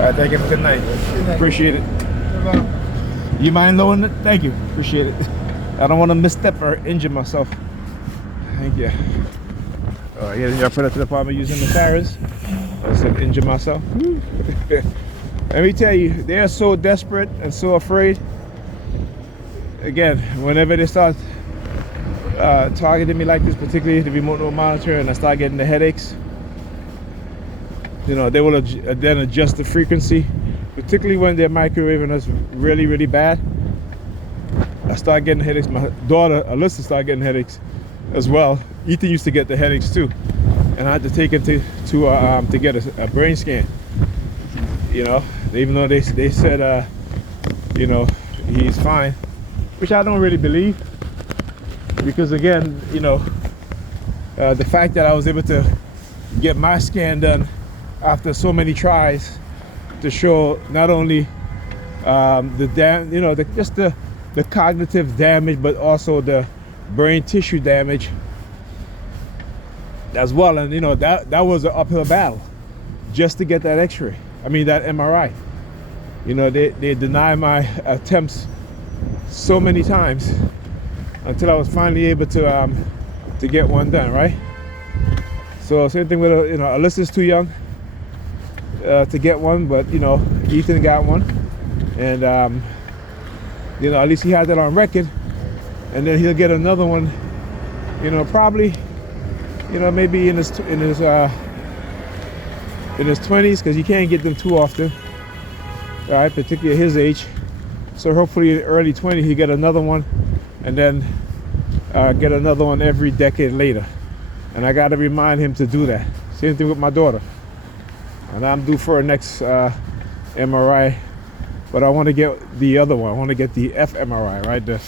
right, thank you. Have a good night. Appreciate it. You mind lowering it? Thank you. Appreciate it. I don't want to misstep or injure myself. Thank you. Yeah, y'all put it to the apartment using the sirens. I said injure myself. Let me tell you, they are so desperate and so afraid. Again, whenever they start targeting me like this, particularly the remote monitor, and I start getting the headaches, you know, they will then adjust the frequency, particularly when they're microwaving us really, really bad. I start getting headaches. My daughter, Alyssa, started getting headaches as well. Ethan used to get the headaches too, and I had to take him to get a brain scan. You know, even though they said, you know, he's fine, which I don't really believe, because again, you know, the fact that I was able to get my scan done after so many tries to show not only just the cognitive damage, but also the brain tissue damage as well. And you know, that was an uphill battle just to get that X-ray. I mean, that MRI. You know, they denied my attempts so many times until I was finally able to get one done, right? So same thing with you know, Alyssa's too young to get one, but you know, Ethan got one, and you know, at least he has that on record, and then he'll get another one, you know, probably, you know, maybe in his 20s, because you can't get them too often, all right, particularly at his age. So hopefully in the early 20s he get another one, and then get another one every decade later. And I got to remind him to do that. Same thing with my daughter. And I'm due for a next MRI, but I want to get the other one. I want to get the fMRI, right? The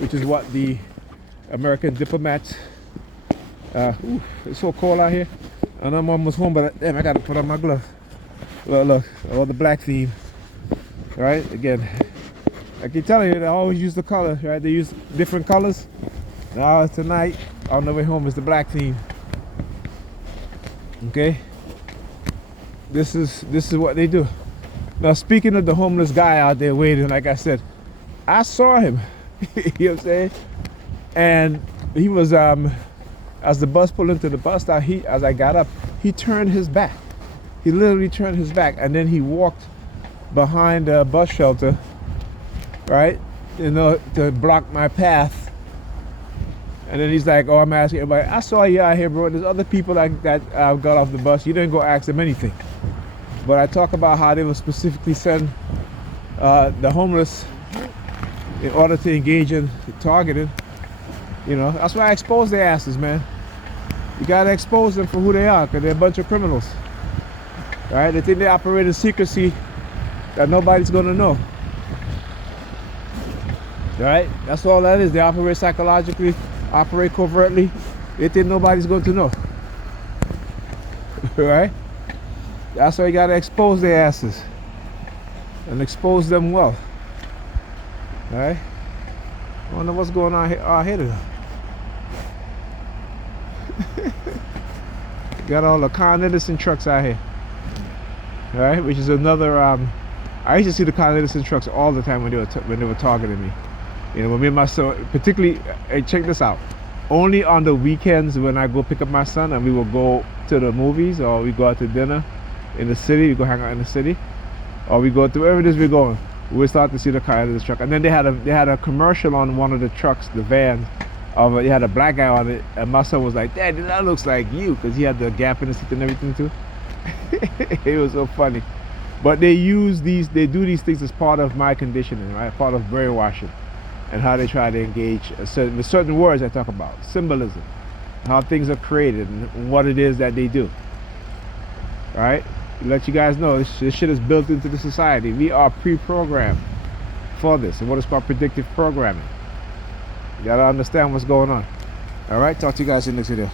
which is what the American diplomats. It's so cold out here, and I'm almost home, but damn, I got to put on my gloves. Look, all the black theme, right? Again, I keep telling you, they always use the color, right? They use different colors. Now tonight, on the way home, is the black theme. Okay, this is what they do. Now, speaking of the homeless guy out there waiting, like I said, I saw him. You know what I'm saying? And he was as the bus pulled into the bus stop, as I got up, he turned his back. He literally turned his back, and then he walked behind the bus shelter, right? You know, to block my path. And then he's like, "Oh, I'm asking everybody. I saw you out here, bro. There's other people that got off the bus. You didn't go ask them anything." But I talk about how they will specifically send the homeless in order to engage in targeting. You know, that's why I expose their asses, man. You gotta expose them for who they are, because they're a bunch of criminals. Right? They think they operate in secrecy that nobody's gonna know. Right? That's all that is. They operate psychologically, operate covertly. They think nobody's going to know. Right? That's why you gotta expose their asses. And expose them well. Right? I wonder what's going on here today. Got all the Con Edison trucks out here. Right? Which is another I used to see the Con Edison trucks all the time when they were targeting me. You know, when me and my son, particularly, hey, check this out. Only on the weekends when I go pick up my son and we will go to the movies, or we go out to dinner in the city, we go hang out in the city, or we go to wherever it is we're going, we'll start to see the Con Edison truck. And then they had a commercial on one of the trucks, the van, they had a black guy on it, and my son was like, "Daddy, that looks like you," because he had the gap in his teeth and everything too. It was so funny. But they do these things as part of my conditioning, right? Part of brainwashing, and how they try to engage with certain words I talk about, symbolism, how things are created, and what it is that they do. Right? Let you guys know this shit is built into the society. We are pre-programmed for this, and what is called predictive programming. You gotta understand what's going on. All right, talk to you guys in the next video.